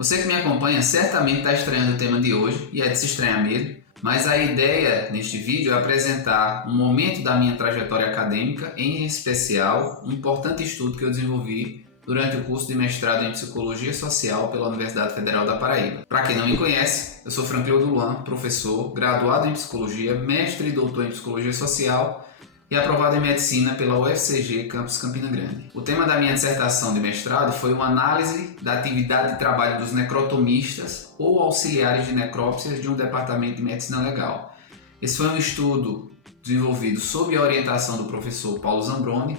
Você que me acompanha certamente está estranhando o tema de hoje, e é de se estranhar mesmo, mas a ideia neste vídeo é apresentar um momento da minha trajetória acadêmica, em especial um importante estudo que eu desenvolvi durante o curso de mestrado em Psicologia Social pela Universidade Federal da Paraíba. Para quem não me conhece, eu sou Franklin Luan, professor, graduado em Psicologia, mestre e doutor em Psicologia Social e aprovado em Medicina pela UFCG Campus Campina Grande. O tema da minha dissertação de mestrado foi uma análise da atividade de trabalho dos necrotomistas ou auxiliares de necrópsias de um departamento de medicina legal. Esse foi um estudo desenvolvido sob a orientação do professor Paulo Zambroni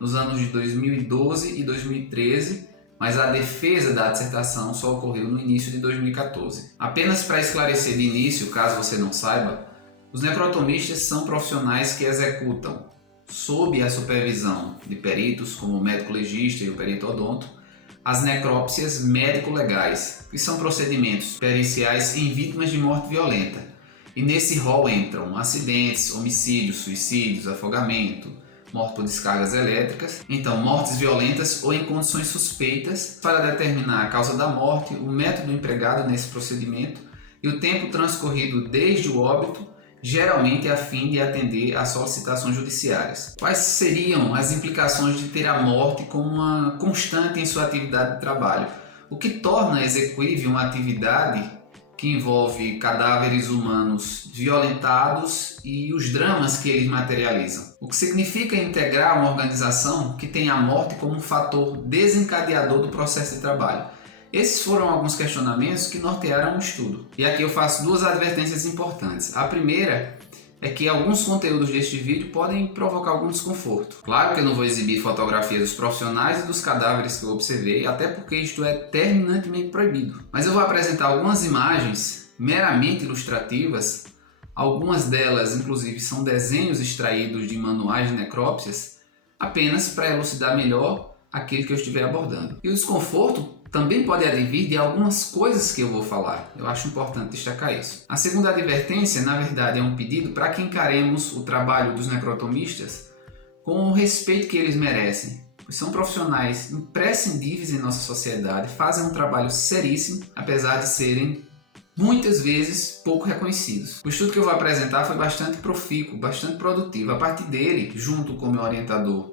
nos anos de 2012 e 2013, mas a defesa da dissertação só ocorreu no início de 2014. Apenas para esclarecer de início, caso você não saiba, os necrotomistas são profissionais que executam, sob a supervisão de peritos, como o médico legista e o perito odonto, as necrópsias médico-legais, que são procedimentos periciais em vítimas de morte violenta. E nesse rol entram acidentes, homicídios, suicídios, afogamento, morte por descargas elétricas, então mortes violentas ou em condições suspeitas, para determinar a causa da morte, o método empregado nesse procedimento e o tempo transcorrido desde o óbito, geralmente a fim de atender às solicitações judiciárias. Quais seriam as implicações de ter a morte como uma constante em sua atividade de trabalho? O que torna execuível uma atividade que envolve cadáveres humanos violentados e os dramas que eles materializam? O que significa integrar uma organização que tem a morte como um fator desencadeador do processo de trabalho? Esses foram alguns questionamentos que nortearam o estudo. E aqui eu faço duas advertências importantes. A primeira é que alguns conteúdos deste vídeo podem provocar algum desconforto. Claro que eu não vou exibir fotografias dos profissionais e dos cadáveres que eu observei, até porque isto é terminantemente proibido. Mas eu vou apresentar algumas imagens meramente ilustrativas, algumas delas inclusive são desenhos extraídos de manuais de necrópsias, apenas para elucidar melhor aquilo que eu estiver abordando. E o desconforto também pode advir de algumas coisas que eu vou falar. Eu acho importante destacar isso. A segunda advertência, na verdade, é um pedido para que encaremos o trabalho dos necrotomistas com o respeito que eles merecem, pois são profissionais imprescindíveis em nossa sociedade, fazem um trabalho seríssimo, apesar de serem muitas vezes pouco reconhecidos. O estudo que eu vou apresentar foi bastante profícuo, bastante produtivo. A partir dele, junto com meu orientador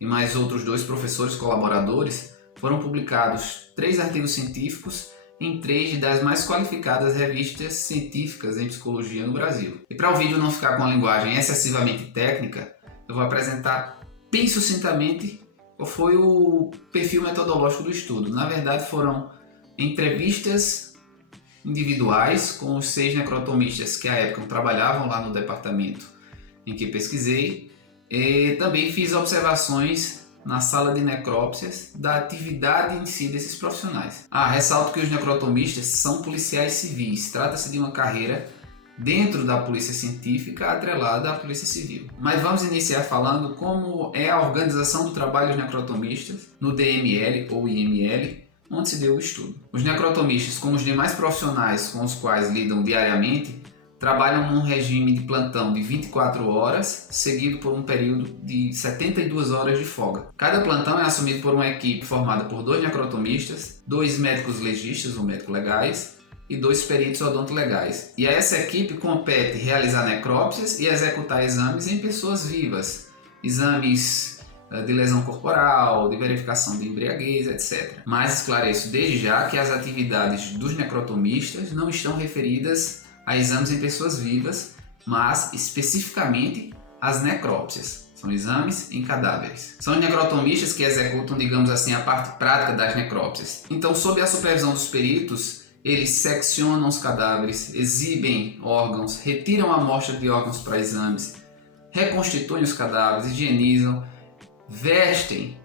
e mais outros 2 professores colaboradores, foram publicados 3 artigos científicos em 3 das mais qualificadas revistas científicas em psicologia no Brasil. E para o vídeo não ficar com a linguagem excessivamente técnica, eu vou apresentar bem sucintamente qual foi o perfil metodológico do estudo. Na verdade, foram entrevistas individuais com os 6 necrotomistas que à época trabalhavam lá no departamento em que pesquisei, e também fiz observações na sala de necrópsias da atividade em si desses profissionais. Ressalto que os necrotomistas são policiais civis, trata-se de uma carreira dentro da polícia científica atrelada à polícia civil. Mas vamos iniciar falando como é a organização do trabalho dos necrotomistas no DML ou IML, onde se deu o estudo. Os necrotomistas, como os demais profissionais com os quais lidam diariamente, trabalham num regime de plantão de 24 horas, seguido por um período de 72 horas de folga. Cada plantão é assumido por uma equipe formada por 2 necrotomistas, 2 médicos legistas ou médico-legais e 2 peritos odontolegais. E a essa equipe compete realizar necrópsias e executar exames em pessoas vivas, exames de lesão corporal, de verificação de embriaguez, etc. Mas esclareço desde já que as atividades dos necrotomistas não estão referidas a exames em pessoas vivas, mas especificamente as necrópsias. São exames em cadáveres. São os necrotomistas que executam, digamos assim, a parte prática das necrópsias. Então, sob a supervisão dos peritos, eles seccionam os cadáveres, exibem órgãos, retiram a amostra de órgãos para exames, reconstituem os cadáveres, higienizam, vestem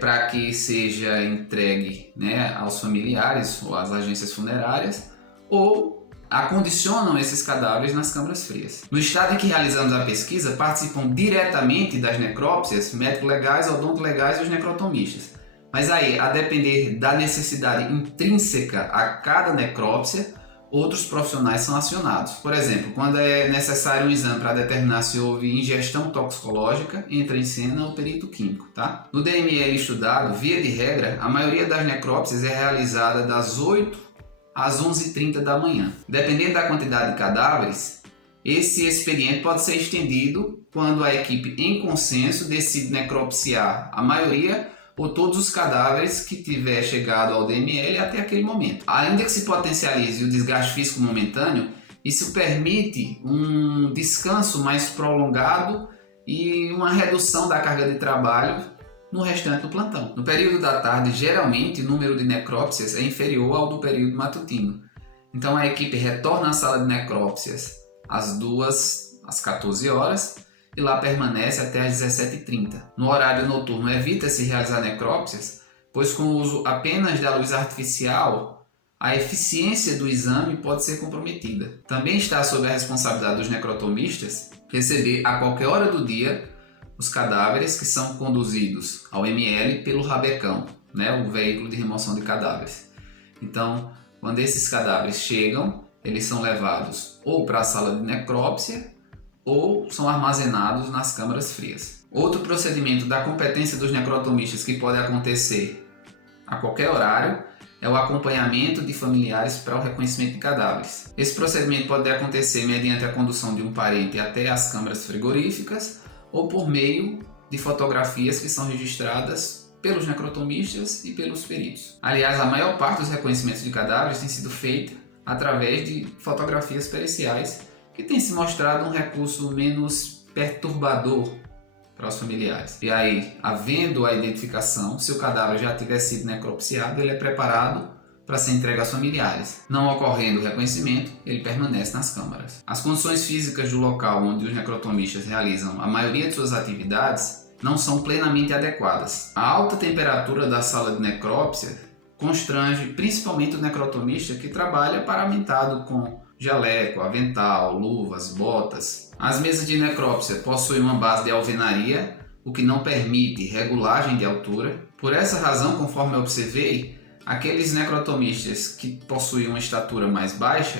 para que seja entregue, aos familiares ou às agências funerárias, ou acondicionam esses cadáveres nas câmaras frias. No estado em que realizamos a pesquisa, participam diretamente das necrópsias médico-legais, odontolegais e os necrotomistas. Mas aí, a depender da necessidade intrínseca a cada necrópsia, outros profissionais são acionados. Por exemplo, quando é necessário um exame para determinar se houve ingestão toxicológica, entra em cena o perito químico, tá? No DML estudado, via de regra, a maioria das necrópsias é realizada das 8 às 11h30 da manhã. Dependendo da quantidade de cadáveres, esse expediente pode ser estendido quando a equipe, em consenso, decide necropsiar a maioria ou todos os cadáveres que tiver chegado ao DML até aquele momento. Ainda que se potencialize o desgaste físico momentâneo, isso permite um descanso mais prolongado e uma redução da carga de trabalho no restante do plantão. No período da tarde, geralmente, o número de necrópsias é inferior ao do período matutino. Então a equipe retorna à sala de necrópsias às 14 horas e lá permanece até às 17h30. No horário noturno, evita-se realizar necrópsias, pois com o uso apenas da luz artificial, a eficiência do exame pode ser comprometida. Também está sob a responsabilidade dos necrotomistas receber a qualquer hora do dia os cadáveres que são conduzidos ao ML pelo rabecão, o veículo de remoção de cadáveres. Então, quando esses cadáveres chegam, eles são levados ou para a sala de necrópsia ou são armazenados nas câmaras frias. Outro procedimento da competência dos necrotomistas que pode acontecer a qualquer horário é o acompanhamento de familiares para o reconhecimento de cadáveres. Esse procedimento pode acontecer mediante a condução de um parente até as câmaras frigoríficas ou por meio de fotografias que são registradas pelos necrotomistas e pelos peritos. Aliás, a maior parte dos reconhecimentos de cadáveres tem sido feita através de fotografias periciais, que tem se mostrado um recurso menos perturbador para os familiares. E aí, havendo a identificação, se o cadáver já tiver sido necropsiado, ele é preparado para ser entregue aos familiares. Não ocorrendo o reconhecimento, ele permanece nas câmaras. As condições físicas do local onde os necrotomistas realizam a maioria de suas atividades não são plenamente adequadas. A alta temperatura da sala de necrópsia constrange principalmente o necrotomista que trabalha paramentado com jaleco, avental, luvas, botas. As mesas de necrópsia possuem uma base de alvenaria, o que não permite regulagem de altura. Por essa razão, conforme eu observei, aqueles necrotomistas que possuem uma estatura mais baixa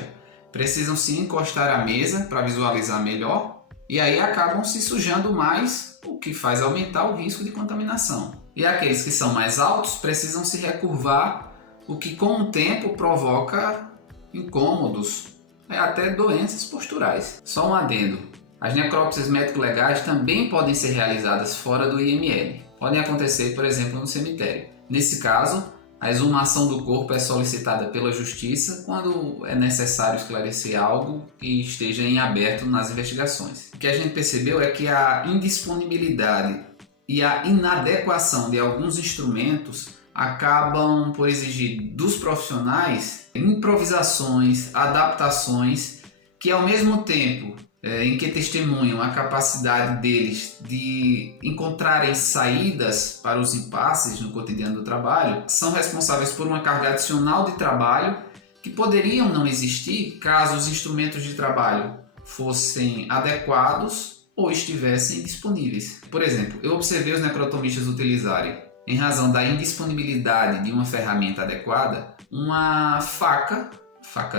precisam se encostar à mesa para visualizar melhor e aí acabam se sujando mais, o que faz aumentar o risco de contaminação. E aqueles que são mais altos precisam se recurvar, o que com o tempo provoca incômodos, até doenças posturais. Só um adendo: as necrópsias médico-legais também podem ser realizadas fora do IML. Podem acontecer, por exemplo, no cemitério. Nesse caso, a exumação do corpo é solicitada pela Justiça quando é necessário esclarecer algo que esteja em aberto nas investigações. O que a gente percebeu é que a indisponibilidade e a inadequação de alguns instrumentos acabam por exigir dos profissionais improvisações, adaptações, que ao mesmo tempo em que testemunham a capacidade deles de encontrarem saídas para os impasses no cotidiano do trabalho, são responsáveis por uma carga adicional de trabalho que poderiam não existir caso os instrumentos de trabalho fossem adequados ou estivessem disponíveis. Por exemplo, eu observei os necrotomistas utilizarem, em razão da indisponibilidade de uma ferramenta adequada, uma faca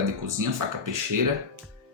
de cozinha, faca peixeira,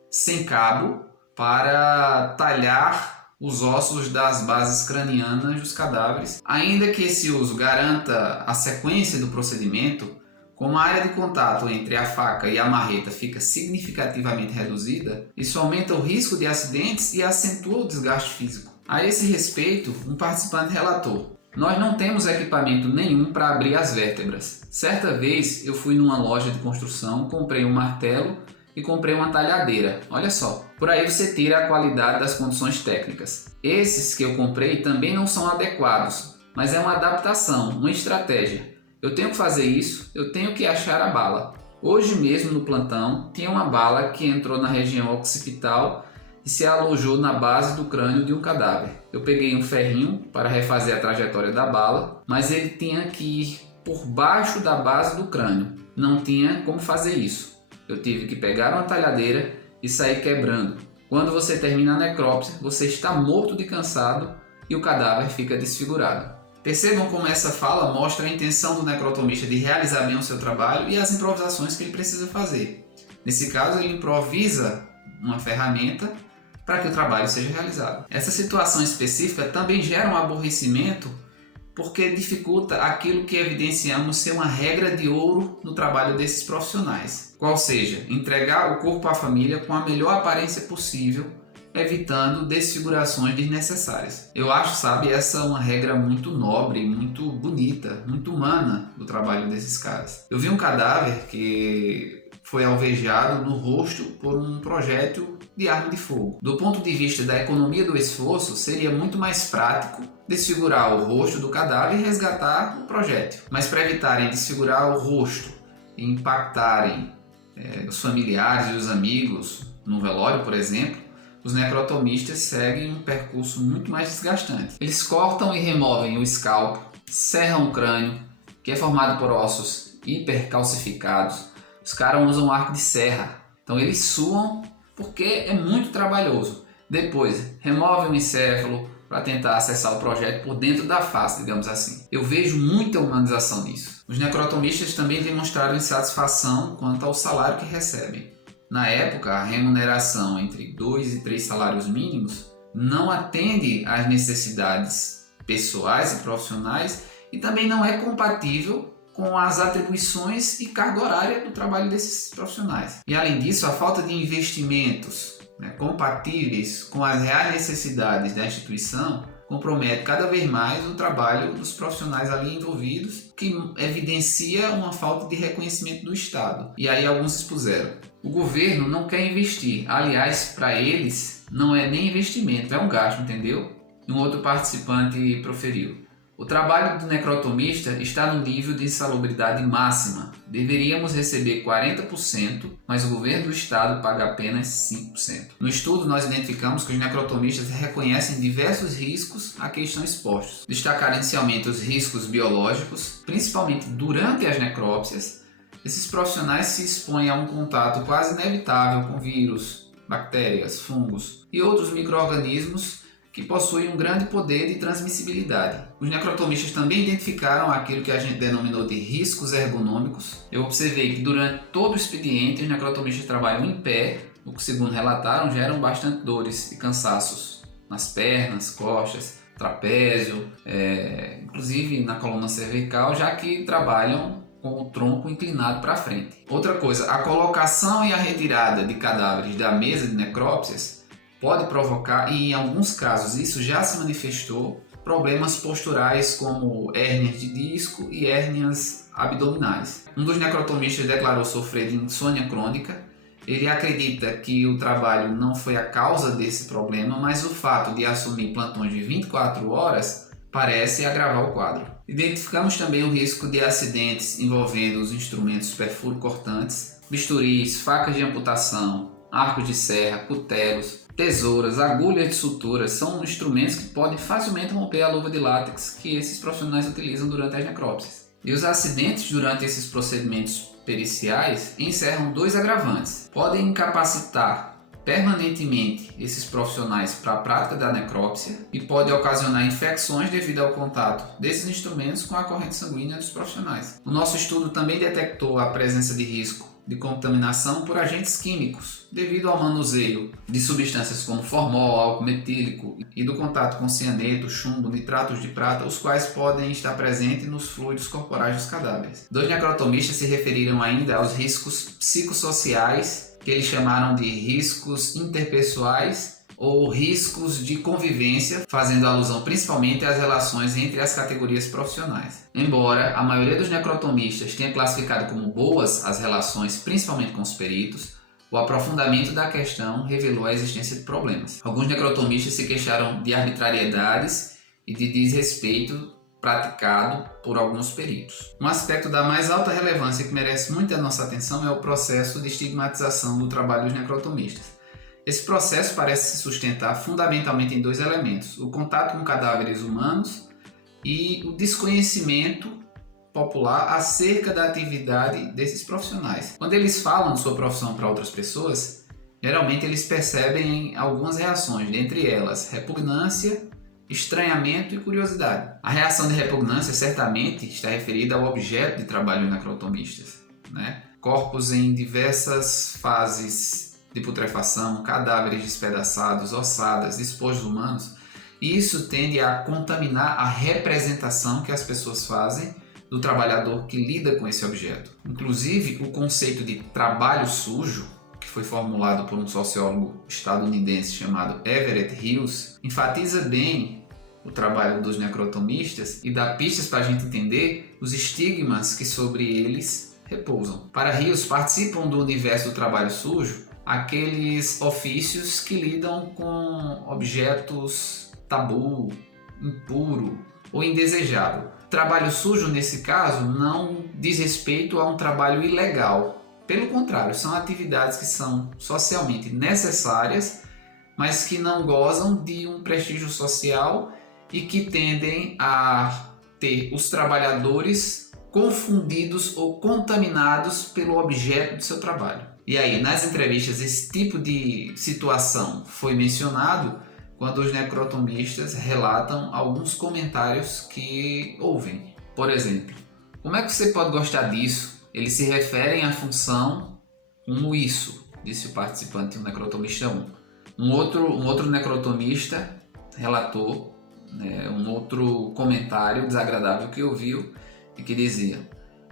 sem cabo, para talhar os ossos das bases cranianas dos cadáveres. Ainda que esse uso garanta a sequência do procedimento, como a área de contato entre a faca e a marreta fica significativamente reduzida, isso aumenta o risco de acidentes e acentua o desgaste físico. A esse respeito, um participante relatou: "Nós não temos equipamento nenhum para abrir as vértebras. Certa vez eu fui numa loja de construção, comprei um martelo e comprei uma talhadeira. Olha só, por aí você tira a qualidade das condições técnicas. Esses que eu comprei também não são adequados, mas é uma adaptação, uma estratégia. Eu tenho que fazer isso, eu tenho que achar a bala. Hoje mesmo no plantão tinha uma bala que entrou na região occipital e se alojou na base do crânio de um cadáver. Eu peguei um ferrinho para refazer a trajetória da bala, mas ele tinha que ir por baixo da base do crânio. Não tinha como fazer isso. Eu tive que pegar uma talhadeira e sair quebrando. Quando você termina a necrópsia, você está morto de cansado e o cadáver fica desfigurado." Percebam como essa fala mostra a intenção do necrotomista de realizar bem o seu trabalho e as improvisações que ele precisa fazer. Nesse caso, ele improvisa uma ferramenta para que o trabalho seja realizado. Essa situação específica também gera um aborrecimento porque dificulta aquilo que evidenciamos ser uma regra de ouro no trabalho desses profissionais, qual seja, entregar o corpo à família com a melhor aparência possível, evitando desfigurações desnecessárias. Eu acho, essa uma regra muito nobre, muito bonita, muito humana do trabalho desses caras. Eu vi um cadáver que foi alvejado no rosto por um projétil de arma de fogo. Do ponto de vista da economia do esforço, seria muito mais prático desfigurar o rosto do cadáver e resgatar o projétil. Mas para evitarem desfigurar o rosto e impactarem os familiares e os amigos no velório, por exemplo, os necrotomistas seguem um percurso muito mais desgastante. Eles cortam e removem o escalpo, serram o crânio, que é formado por ossos hipercalcificados. Os caras usam arco de serra, então eles suam porque é muito trabalhoso. Depois, removem o encéfalo para tentar acessar o projétil por dentro da face, digamos assim. Eu vejo muita humanização nisso. Os necrotomistas também demonstraram insatisfação quanto ao salário que recebem. Na época, a remuneração entre 2 e 3 salários mínimos não atende às necessidades pessoais e profissionais e também não é compatível com as atribuições e carga horária do trabalho desses profissionais. E além disso, a falta de investimentos compatíveis com as reais necessidades da instituição compromete cada vez mais o trabalho dos profissionais ali envolvidos, que evidencia uma falta de reconhecimento do Estado. E aí alguns expuseram: o governo não quer investir, aliás, para eles não é nem investimento, é um gasto, entendeu? E um outro participante proferiu: o trabalho do necrotomista está no nível de insalubridade máxima. Deveríamos receber 40%, mas o governo do estado paga apenas 5%. No estudo, nós identificamos que os necrotomistas reconhecem diversos riscos a que estão expostos. Destacaram inicialmente os riscos biológicos, principalmente durante as necrópsias. Esses profissionais se expõem a um contato quase inevitável com vírus, bactérias, fungos e outros micro-organismos que possuem um grande poder de transmissibilidade. Os necrotomistas também identificaram aquilo que a gente denominou de riscos ergonômicos. Eu observei que durante todo o expediente os necrotomistas trabalham em pé, o que, segundo relataram, geram bastante dores e cansaços nas pernas, costas, trapézio, inclusive na coluna cervical, já que trabalham com o tronco inclinado para frente. Outra coisa, a colocação e a retirada de cadáveres da mesa de necrópsias pode provocar, e em alguns casos isso já se manifestou, problemas posturais como hérnias de disco e hérnias abdominais. Um dos necrotomistas declarou sofrer de insônia crônica. Ele acredita que o trabalho não foi a causa desse problema, mas o fato de assumir plantões de 24 horas parece agravar o quadro. Identificamos também o risco de acidentes envolvendo os instrumentos perfuro-cortantes, bisturis, facas de amputação, arcos de serra, cutelos, tesouras, agulhas de sutura. São instrumentos que podem facilmente romper a luva de látex que esses profissionais utilizam durante as necrópsias. E os acidentes durante esses procedimentos periciais encerram 2 agravantes. Podem incapacitar permanentemente esses profissionais para a prática da necrópsia e pode ocasionar infecções devido ao contato desses instrumentos com a corrente sanguínea dos profissionais. O nosso estudo também detectou a presença de risco de contaminação por agentes químicos, devido ao manuseio de substâncias como formol, álcool metílico e do contato com cianeto, chumbo, nitratos de prata, os quais podem estar presentes nos fluidos corporais dos cadáveres. 2 necrotomistas se referiram ainda aos riscos psicossociais, que eles chamaram de riscos interpessoais ou riscos de convivência, fazendo alusão principalmente às relações entre as categorias profissionais. Embora a maioria dos necrotomistas tenha classificado como boas as relações, principalmente com os peritos, o aprofundamento da questão revelou a existência de problemas. Alguns necrotomistas se queixaram de arbitrariedades e de desrespeito praticado por alguns peritos. Um aspecto da mais alta relevância que merece muita nossa atenção é o processo de estigmatização do trabalho dos necrotomistas. Esse processo parece se sustentar fundamentalmente em 2 elementos: o contato com cadáveres humanos e o desconhecimento popular acerca da atividade desses profissionais. Quando eles falam de sua profissão para outras pessoas, geralmente eles percebem algumas reações, dentre elas repugnância, estranhamento e curiosidade. A reação de repugnância certamente está referida ao objeto de trabalho dos necrotomistas, corpos em diversas fases de putrefação, cadáveres despedaçados, ossadas, despojos humanos, isso tende a contaminar a representação que as pessoas fazem do trabalhador que lida com esse objeto. Inclusive, o conceito de trabalho sujo, que foi formulado por um sociólogo estadunidense chamado Everett Hills, enfatiza bem o trabalho dos necrotomistas e dá pistas para a gente entender os estigmas que sobre eles repousam. Para Hills, participam do universo do trabalho sujo aqueles ofícios que lidam com objetos tabu, impuro ou indesejável. Trabalho sujo, nesse caso, não diz respeito a um trabalho ilegal. Pelo contrário, são atividades que são socialmente necessárias, mas que não gozam de um prestígio social e que tendem a ter os trabalhadores confundidos ou contaminados pelo objeto de seu trabalho. E aí, nas entrevistas, esse tipo de situação foi mencionado quando os necrotomistas relatam alguns comentários que ouvem. Por exemplo, como é que você pode gostar disso? Eles se referem à função como isso, disse o participante, o necrotomista 1. Um outro necrotomista relatou um outro comentário desagradável que ouviu e que dizia: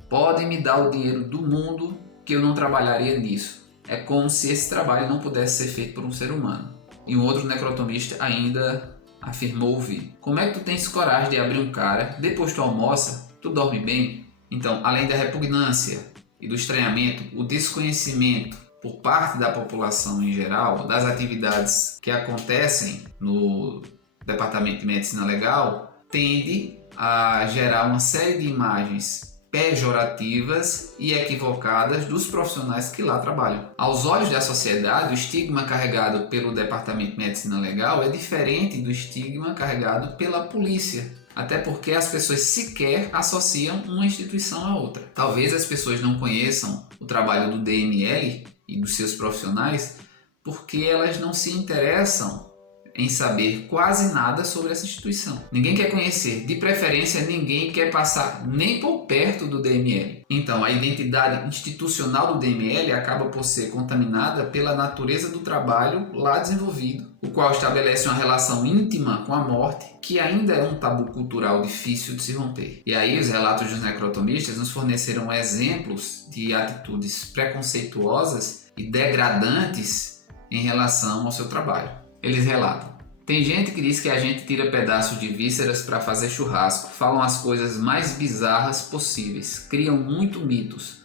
podem me dar o dinheiro do mundo que eu não trabalharia nisso. É como se esse trabalho não pudesse ser feito por um ser humano. E um outro necrotomista ainda afirmou ouvir: como é que tu tens coragem de abrir um cara, depois tu almoça, tu dorme bem? Então, além da repugnância e do estranhamento, o desconhecimento por parte da população em geral das atividades que acontecem no Departamento de Medicina Legal tende a gerar uma série de imagens pejorativas e equivocadas dos profissionais que lá trabalham. Aos olhos da sociedade, o estigma carregado pelo Departamento de Medicina Legal é diferente do estigma carregado pela polícia, até porque as pessoas sequer associam uma instituição a outra. Talvez as pessoas não conheçam o trabalho do DML e dos seus profissionais porque elas não se interessam em saber quase nada sobre essa instituição. Ninguém quer conhecer, de preferência ninguém quer passar nem por perto do DML. Então a identidade institucional do DML acaba por ser contaminada pela natureza do trabalho lá desenvolvido, o qual estabelece uma relação íntima com a morte, que ainda é um tabu cultural difícil de se romper. E aí os relatos dos necrotomistas nos forneceram exemplos de atitudes preconceituosas e degradantes em relação ao seu trabalho. Eles relatam: tem gente que diz que a gente tira pedaços de vísceras para fazer churrasco, falam as coisas mais bizarras possíveis, criam muito mitos.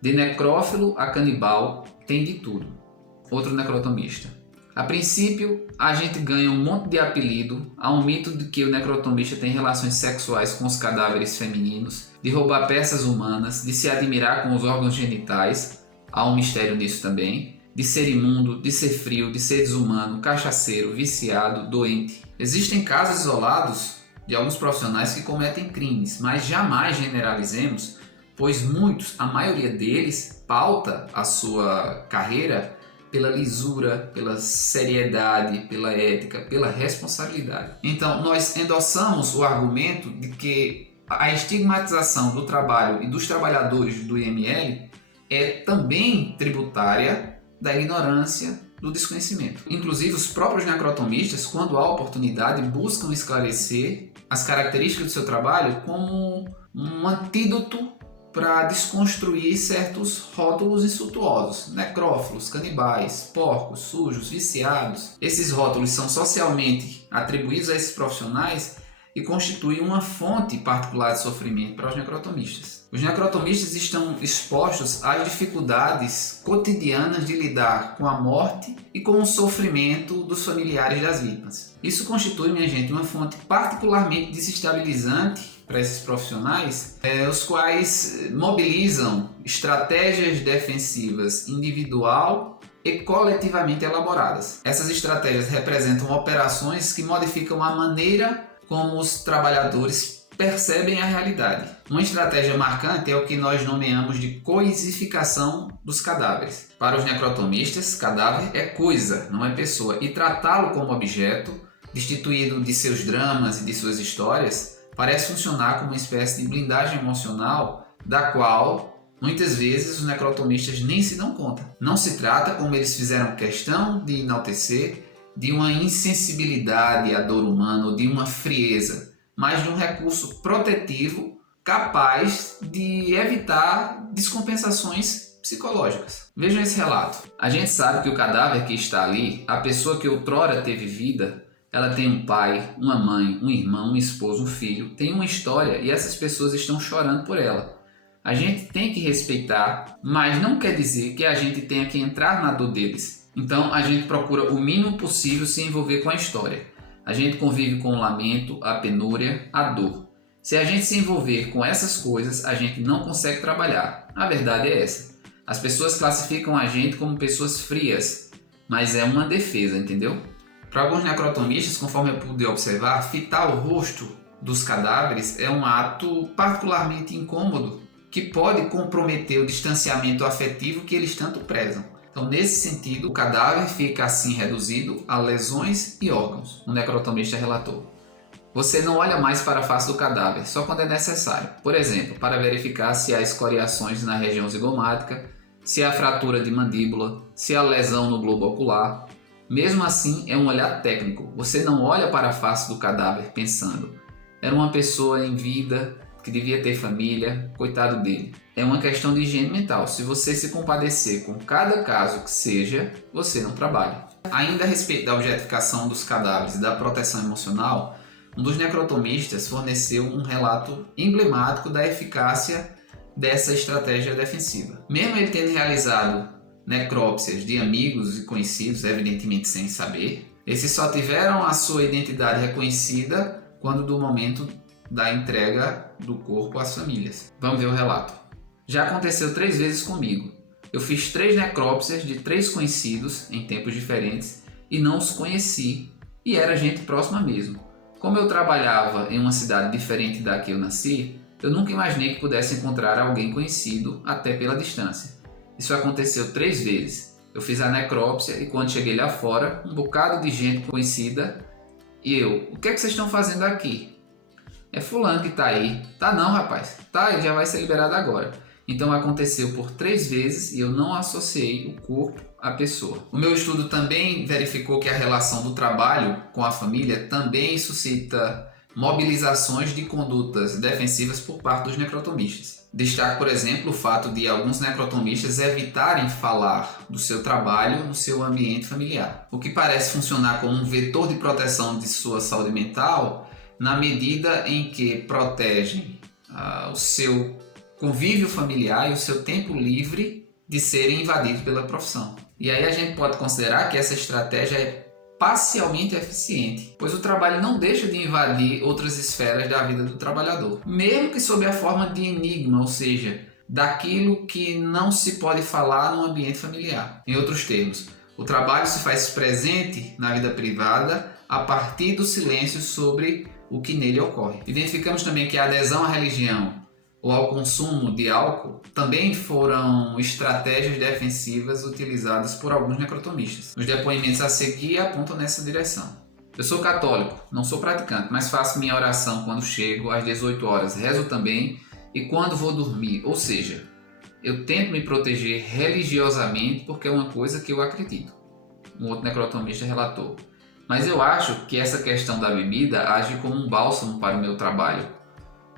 De necrófilo a canibal, tem de tudo. Outro necrotomista: a princípio, a gente ganha um monte de apelido, há um mito de que o necrotomista tem relações sexuais com os cadáveres femininos, de roubar peças humanas, de se admirar com os órgãos genitais, há um mistério nisso também, de ser imundo, de ser frio, de ser desumano, cachaceiro, viciado, doente. Existem casos isolados de alguns profissionais que cometem crimes, mas jamais generalizemos, pois muitos, a maioria deles, pauta a sua carreira pela lisura, pela seriedade, pela ética, pela responsabilidade. Então, nós endossamos o argumento de que a estigmatização do trabalho e dos trabalhadores do IML é também tributária da ignorância, do desconhecimento. Inclusive, os próprios necrotomistas, quando há oportunidade, buscam esclarecer as características do seu trabalho como um antídoto para desconstruir certos rótulos insultuosos: necrófilos, canibais, porcos, sujos, viciados. Esses rótulos são socialmente atribuídos a esses profissionais e constituem uma fonte particular de sofrimento para os necrotomistas. Os necrotomistas estão expostos às dificuldades cotidianas de lidar com a morte e com o sofrimento dos familiares das vítimas. Isso constitui, minha gente, uma fonte particularmente desestabilizante para esses profissionais, os quais mobilizam estratégias defensivas individual e coletivamente elaboradas. Essas estratégias representam operações que modificam a maneira como os trabalhadores percebem a realidade. Uma estratégia marcante é o que nós nomeamos de coisificação dos cadáveres. Para os necrotomistas, cadáver é coisa, não é pessoa, e tratá-lo como objeto, destituído de seus dramas e de suas histórias, parece funcionar como uma espécie de blindagem emocional da qual Muitas vezes os necrotomistas nem se dão conta. Não se trata, como eles fizeram questão de enaltecer, de uma insensibilidade à dor humana ou de uma frieza, mas de um recurso protetivo capaz de evitar descompensações psicológicas. Vejam esse relato. A gente sabe que o cadáver que está ali, a pessoa que outrora teve vida, ela tem um pai, uma mãe, um irmão, um esposo, um filho, tem uma história e essas pessoas estão chorando por ela. A gente tem que respeitar, mas não quer dizer que a gente tenha que entrar na dor deles. Então a gente procura o mínimo possível se envolver com a história. A gente convive com o lamento, a penúria, a dor. Se a gente se envolver com essas coisas, a gente não consegue trabalhar. A verdade é essa. As pessoas classificam a gente como pessoas frias, mas é uma defesa, entendeu? Para alguns necrotomistas, conforme eu pude observar, fitar o rosto dos cadáveres é um ato particularmente incômodo que pode comprometer o distanciamento afetivo que eles tanto prezam. Então, nesse sentido, o cadáver fica assim reduzido a lesões e órgãos, o necrotomista relatou. Você não olha mais para a face do cadáver, só quando é necessário. Por exemplo, para verificar se há escoriações na região zigomática, se há fratura de mandíbula, se há lesão no globo ocular. Mesmo assim, é um olhar técnico. Você não olha para a face do cadáver pensando: era uma pessoa em vida, que devia ter família, coitado dele. É uma questão de higiene mental. Se você se compadecer com cada caso que seja, você não trabalha. Ainda a respeito da objetificação dos cadáveres e da proteção emocional, um dos necrotomistas forneceu um relato emblemático da eficácia dessa estratégia defensiva. Mesmo ele tendo realizado necrópsias de amigos e conhecidos, evidentemente sem saber, esses só tiveram a sua identidade reconhecida quando do momento da entrega do corpo às famílias. Vamos ver o relato. Já aconteceu 3 vezes comigo. Eu fiz 3 necrópsias de 3 conhecidos em tempos diferentes e não os conheci, e era gente próxima mesmo. Como eu trabalhava em uma cidade diferente da que eu nasci, eu nunca imaginei que pudesse encontrar alguém conhecido até pela distância. Isso aconteceu 3 vezes. Eu fiz a necrópsia e quando cheguei lá fora, um bocado de gente conhecida e eu: o que é que vocês estão fazendo aqui? É fulano que tá aí. Tá não, rapaz. Tá, ele já vai ser liberado agora. Então aconteceu por 3 vezes e eu não associei o corpo à pessoa. O meu estudo também verificou que a relação do trabalho com a família também suscita mobilizações de condutas defensivas por parte dos necrotomistas. Destaco, por exemplo, o fato de alguns necrotomistas evitarem falar do seu trabalho no seu ambiente familiar, o que parece funcionar como um vetor de proteção de sua saúde mental, na medida em que protegem o seu convívio familiar e o seu tempo livre de serem invadidos pela profissão. E aí a gente pode considerar que essa estratégia é parcialmente eficiente, pois o trabalho não deixa de invadir outras esferas da vida do trabalhador, mesmo que sob a forma de enigma, ou seja, daquilo que não se pode falar no ambiente familiar. Em outros termos, o trabalho se faz presente na vida privada a partir do silêncio sobre o que nele ocorre. Identificamos também que a adesão à religião ou ao consumo de álcool também foram estratégias defensivas utilizadas por alguns necrotomistas. Os depoimentos a seguir apontam nessa direção. Eu sou católico, não sou praticante, mas faço minha oração quando chego às 18 horas, rezo também e quando vou dormir, ou seja, eu tento me proteger religiosamente porque é uma coisa que eu acredito. Um outro necrotomista relatou. Mas eu acho que essa questão da bebida age como um bálsamo para o meu trabalho.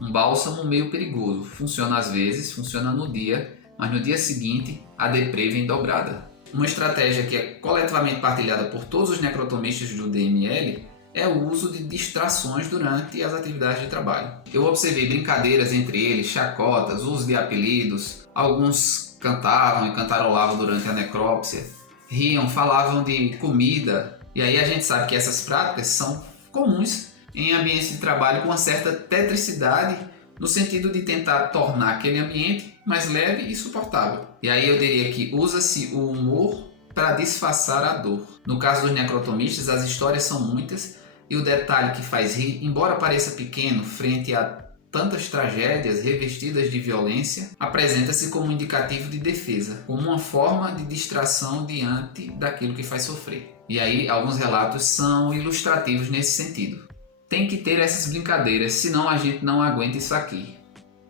Um bálsamo meio perigoso. Funciona às vezes, funciona no dia, mas no dia seguinte a deprê vem dobrada. Uma estratégia que é coletivamente partilhada por todos os necrotomistas do DML é o uso de distrações durante as atividades de trabalho. Eu observei brincadeiras entre eles, chacotas, uso de apelidos. Alguns cantavam e cantarolavam durante a necrópsia, riam, falavam de comida. E aí a gente sabe que essas práticas são comuns em ambientes de trabalho com uma certa tetricidade, no sentido de tentar tornar aquele ambiente mais leve e suportável. E aí eu diria que usa-se o humor para disfarçar a dor. No caso dos necrotomistas, as histórias são muitas e o detalhe que faz rir, embora pareça pequeno frente a tantas tragédias revestidas de violência, apresenta-se como um indicativo de defesa, como uma forma de distração diante daquilo que faz sofrer. E aí alguns relatos são ilustrativos nesse sentido. Tem que ter essas brincadeiras, senão a gente não aguenta isso aqui.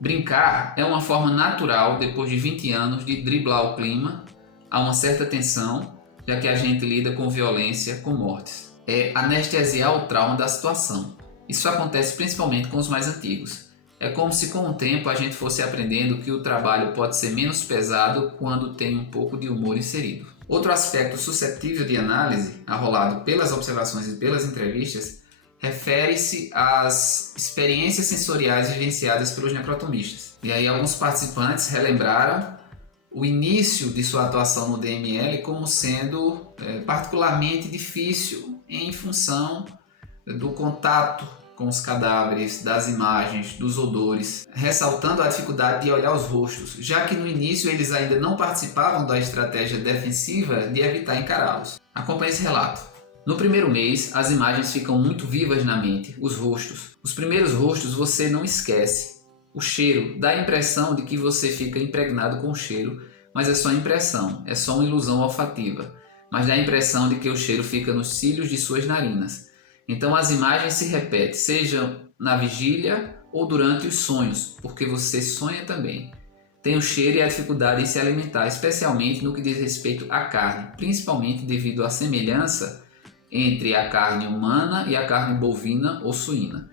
Brincar é uma forma natural, depois de 20 anos, de driblar o clima a uma certa tensão, já que a gente lida com violência, com mortes. É anestesiar o trauma da situação. Isso acontece principalmente com os mais antigos. É como se com o tempo a gente fosse aprendendo que o trabalho pode ser menos pesado quando tem um pouco de humor inserido. Outro aspecto suscetível de análise, arrolado pelas observações e pelas entrevistas, refere-se às experiências sensoriais vivenciadas pelos necrotomistas. E aí alguns participantes relembraram o início de sua atuação no DML como sendo particularmente difícil em função do contato com os cadáveres, das imagens, dos odores, ressaltando a dificuldade de olhar os rostos, já que no início eles ainda não participavam da estratégia defensiva de evitar encará-los. Acompanhe esse relato. No primeiro mês, as imagens ficam muito vivas na mente, os rostos. Os primeiros rostos você não esquece. O cheiro dá a impressão de que você fica impregnado com o cheiro, mas é só impressão, é só uma ilusão olfativa, mas dá a impressão de que o cheiro fica nos cílios de suas narinas. Então as imagens se repetem, seja na vigília ou durante os sonhos, porque você sonha também. Tem o cheiro e a dificuldade em se alimentar, especialmente no que diz respeito à carne, principalmente devido à semelhança entre a carne humana e a carne bovina ou suína.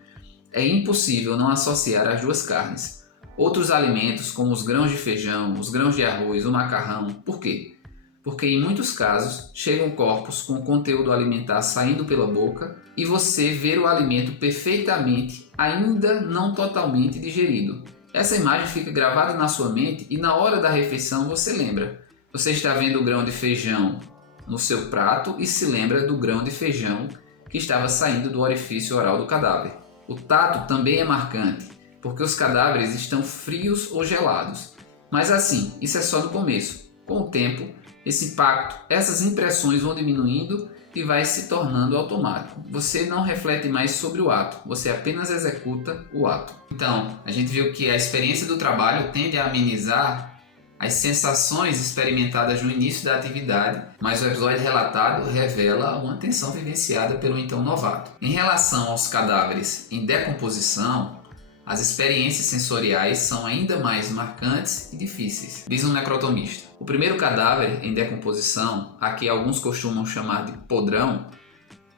É impossível não associar as duas carnes. Outros alimentos, como os grãos de feijão, os grãos de arroz, o macarrão, por quê? Porque em muitos casos chegam corpos com conteúdo alimentar saindo pela boca e você vê o alimento perfeitamente, ainda não totalmente digerido. Essa imagem fica gravada na sua mente e na hora da refeição você lembra. Você está vendo o grão de feijão no seu prato e se lembra do grão de feijão que estava saindo do orifício oral do cadáver. O tato também é marcante, porque os cadáveres estão frios ou gelados. Mas assim, isso é só no começo. Com o tempo, esse impacto, essas impressões vão diminuindo e vai se tornando automático. Você não reflete mais sobre o ato, você apenas executa o ato. Então, a gente viu que a experiência do trabalho tende a amenizar as sensações experimentadas no início da atividade, mas o episódio relatado revela uma tensão vivenciada pelo então novato. Em relação aos cadáveres em decomposição, as experiências sensoriais são ainda mais marcantes e difíceis, diz um necrotomista. O primeiro cadáver em decomposição, a que alguns costumam chamar de podrão,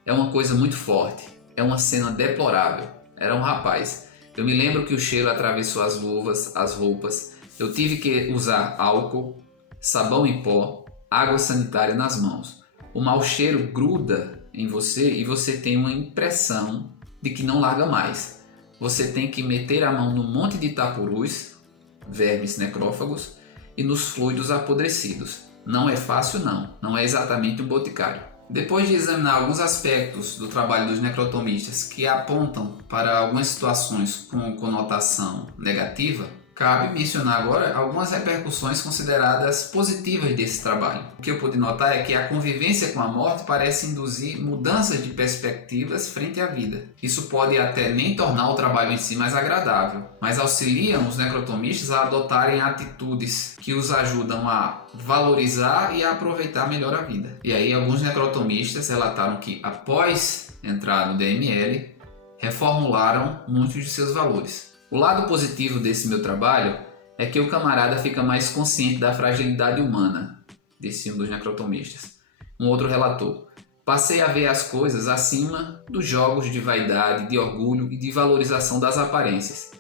é uma coisa muito forte, é uma cena deplorável. Era um rapaz. Eu me lembro que o cheiro atravessou as luvas, as roupas. Eu tive que usar álcool, sabão em pó, água sanitária nas mãos. O mau cheiro gruda em você e você tem uma impressão de que não larga mais. Você tem que meter a mão num monte de tapurus, vermes necrófagos, e nos fluidos apodrecidos. Não é fácil não é exatamente um boticário. Depois de examinar alguns aspectos do trabalho dos necrotomistas que apontam para algumas situações com conotação negativa, cabe mencionar agora algumas repercussões consideradas positivas desse trabalho. O que eu pude notar é que a convivência com a morte parece induzir mudanças de perspectivas frente à vida. Isso pode até nem tornar o trabalho em si mais agradável, mas auxiliam os necrotomistas a adotarem atitudes que os ajudam a valorizar e a aproveitar melhor a vida. E aí alguns necrotomistas relataram que após entrar no DML, reformularam muitos de seus valores. O lado positivo desse meu trabalho é que o camarada fica mais consciente da fragilidade humana, disse um dos necrotomistas. Um outro relatou: passei a ver as coisas acima dos jogos de vaidade, de orgulho e de valorização das aparências.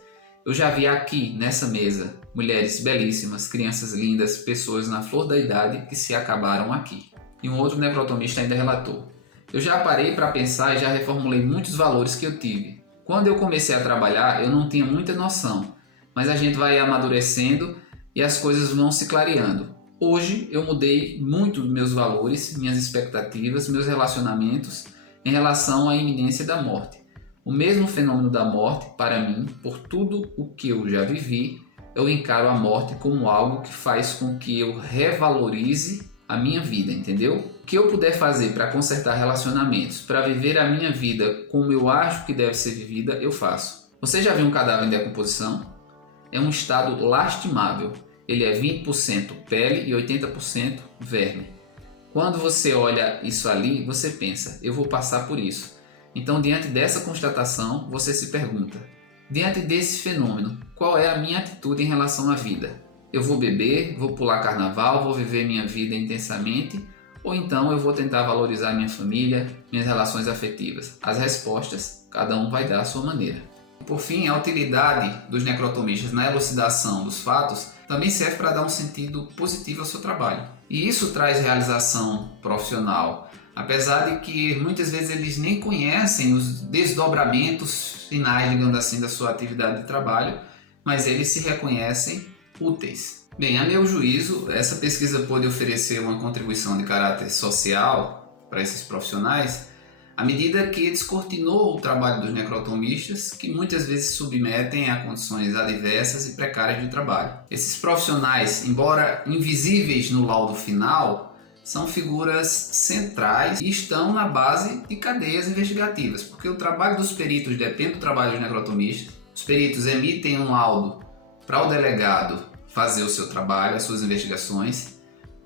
Eu já vi aqui, nessa mesa, mulheres belíssimas, crianças lindas, pessoas na flor da idade que se acabaram aqui. E um outro necrotomista ainda relatou: eu já parei para pensar e já reformulei muitos valores que eu tive. Quando eu comecei a trabalhar, eu não tinha muita noção, mas a gente vai amadurecendo e as coisas vão se clareando. Hoje eu mudei muito meus valores, minhas expectativas, meus relacionamentos em relação à iminência da morte. O mesmo fenômeno da morte, para mim, por tudo o que eu já vivi, eu encaro a morte como algo que faz com que eu revalorize a minha vida, entendeu? O que eu puder fazer para consertar relacionamentos, para viver a minha vida como eu acho que deve ser vivida, eu faço. Você já viu um cadáver em decomposição? É um estado lastimável. Ele é 20% pele e 80% verme. Quando você olha isso ali, você pensa: eu vou passar por isso. Então, diante dessa constatação, você se pergunta: Diante desse fenômeno, qual é a minha atitude em relação à vida? Eu vou beber, vou pular carnaval, vou viver minha vida intensamente, ou então eu vou tentar valorizar minha família, minhas relações afetivas? As respostas, cada um vai dar à sua maneira. Por fim, a utilidade dos necrotomistas na elucidação dos fatos também serve para dar um sentido positivo ao seu trabalho. E isso traz realização profissional, apesar de que muitas vezes eles nem conhecem os desdobramentos finais, digamos assim, da sua atividade de trabalho, mas eles se reconhecem úteis. Bem, a meu juízo, essa pesquisa pode oferecer uma contribuição de caráter social para esses profissionais, à medida que descortinou o trabalho dos necrotomistas, que muitas vezes se submetem a condições adversas e precárias de trabalho. Esses profissionais, embora invisíveis no laudo final, são figuras centrais e estão na base de cadeias investigativas, porque o trabalho dos peritos depende do trabalho dos necrotomistas. Os peritos emitem um laudo para o delegado fazer o seu trabalho, as suas investigações.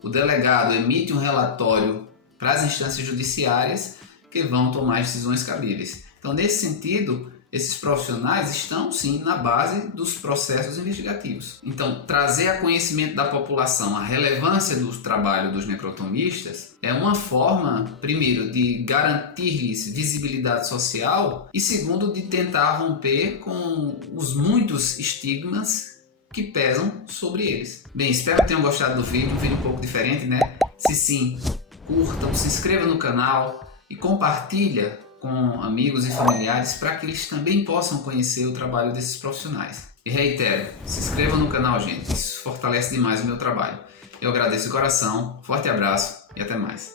O delegado emite um relatório para as instâncias judiciárias que vão tomar as decisões cabíveis. Então, nesse sentido, esses profissionais estão sim na base dos processos investigativos. Então, trazer a conhecimento da população a relevância do trabalho dos necrotomistas é uma forma, primeiro, de garantir-lhes visibilidade social e, segundo, de tentar romper com os muitos estigmas que pesam sobre eles. Bem, espero que tenham gostado do vídeo, um vídeo um pouco diferente, né? Se sim, curtam, se inscrevam no canal e compartilha com amigos e familiares para que eles também possam conhecer o trabalho desses profissionais. E reitero, se inscrevam no canal, gente, isso fortalece demais o meu trabalho. Eu agradeço de coração, forte abraço e até mais.